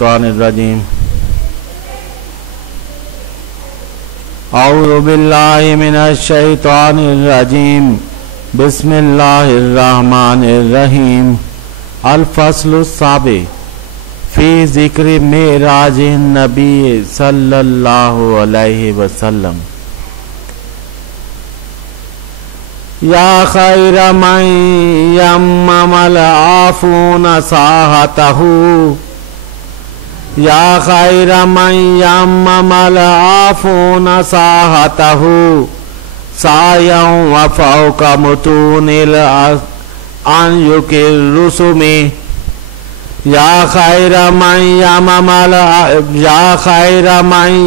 मिनश्शैतानिर्रजीम। औज़ु बिल्लाहि मिनश्शैतानिर्रजीम। बिस्मिल्लाहिर्रहमानिर्रहीम। अल फस्लुस्साबि फी ज़िक्रि मेराजिन नबी सल्लल्लाहु अलैहि वसल्लम। या खैर मन यम्ममल आफून साहतहु। या खैर मन यम्ममल आफून साहतहु। सायं व फौक मुतूनिल अनयुकिल रुसुमी। या खैर मन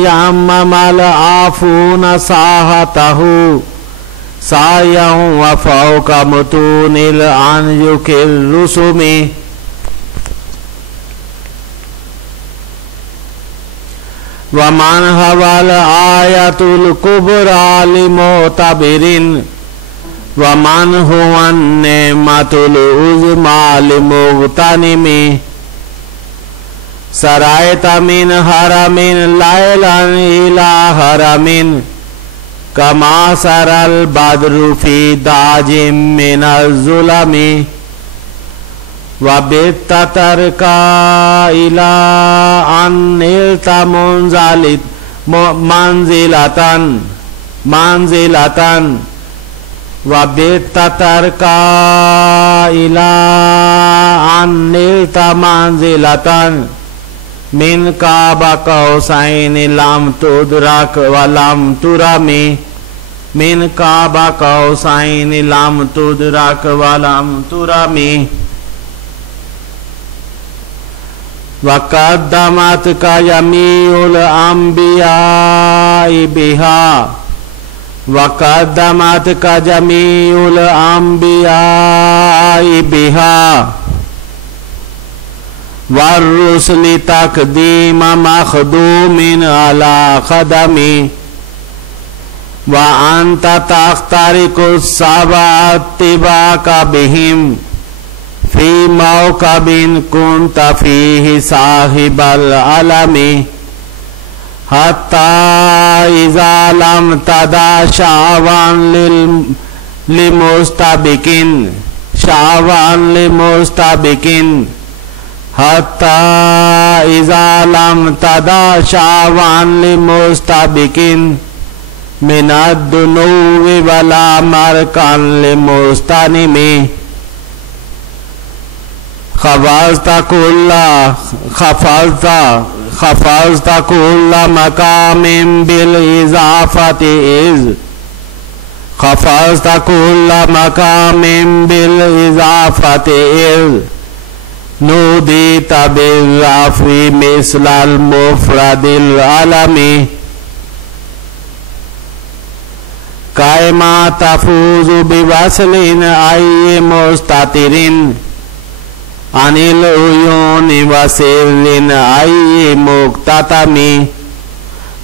यम्ममल आफून साहतहु। सायं व फौक मुतूनिल अनयुकिल रुसुमी। वमन हवल आयतुल कुबरा लिमोतबिरिन। वमन हुवन नेमतुल उज़्मा लिमुग़तनिमी। सरायत मिन हरमिन लैलन इला हरमिन। कमा सरल बद्रु फी दाजिम मिनल ज़ुलमी। वबित्ततरका इला अन्निल्ता मंजिलतन। वबित्ततरका इला अन्निल्ता मंजिलतन। मिन काबा कौसैन लम तुदरक वलम तुरमी। मिन काबा कौसैन लम तुदरक वलम तुरमी। वक़द्दमत का यमीउल अंबियाई बिहा। वक़द्दमत का जमीउल अंबियाई बिहा। वर्रुसुली तक़दीम मख़दूमिन अला क़दमी। व अंत तख्तरिकुस सबअ तिबाका बिहिम। फी मौकबिन कुंत फीहि साहिबल अलमी। हत्ता इज़ा लम तदा शावन लिमुस्तबिकिन। हत्ता इज़ा लम तदा शावन लिमुस्तबिकिन। मिनद दुनूवि वला मरकन लिमुस्तनिमी। खफ़ज़्ता कुल्ला मकामिन बिल इज़ाफ़ति इज़। खफ़ज़्ता कुल्ला मकामिन बिल इज़ाफ़ति इज़। नूदीता बिर्रफ़्इ मिस्लल मुफ़रदिल अलमी। कैमा तफ़ूज़ु बिवस्लिन अय्य मुस्ततिरिन। अनिल उयूनि वसिरिन अय्य मुक़्ततमी।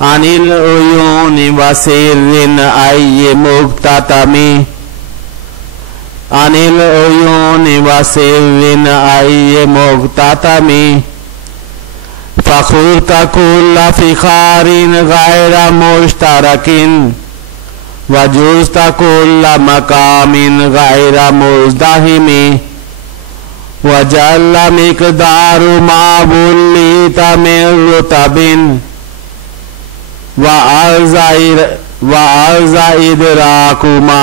अनिल उयूनि वसिरिन अय्य मुक़्ततमी। अनिल उयूनि वसिरिन अय्य मुक़्ततमी। फ़ख़ुरत कुल्ल फ़िख़ारिन गैर मुश्तरकिन। वजुज़त कुल्ल मकामिन गैर मुज़दहिमी। वजल्ल मिक़दारु मा बुल्लित मिन रुतबिन। वअर्ज़ा इदराकु मा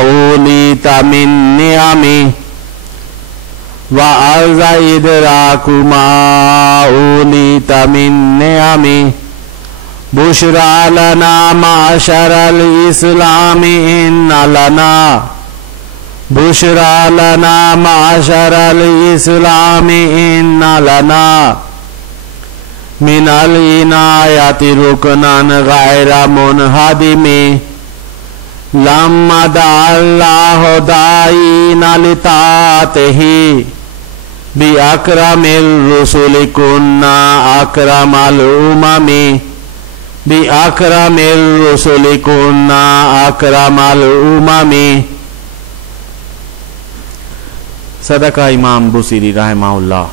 उलीत मिन निअमी। वअर्ज़ा इदराकु मा उलीत मिन निअमी। बुशरा लना माशरल इस्लामी इन्ना लना। बुशरा लना माशरल इस्लामी इन्ना लना। मिनल इनायति रुकनन गैर मुनहदिमी। लम्मा दअल्लाहु दाईना लिताअतिही। बि अक्रमिल रुसुलि कुन्ना अक्रमल उममी। बि अक्रमिल रुसुलि कुन्ना अक्रमल उममी। सदका इमाम बुसीरी रहमहुल्लाह।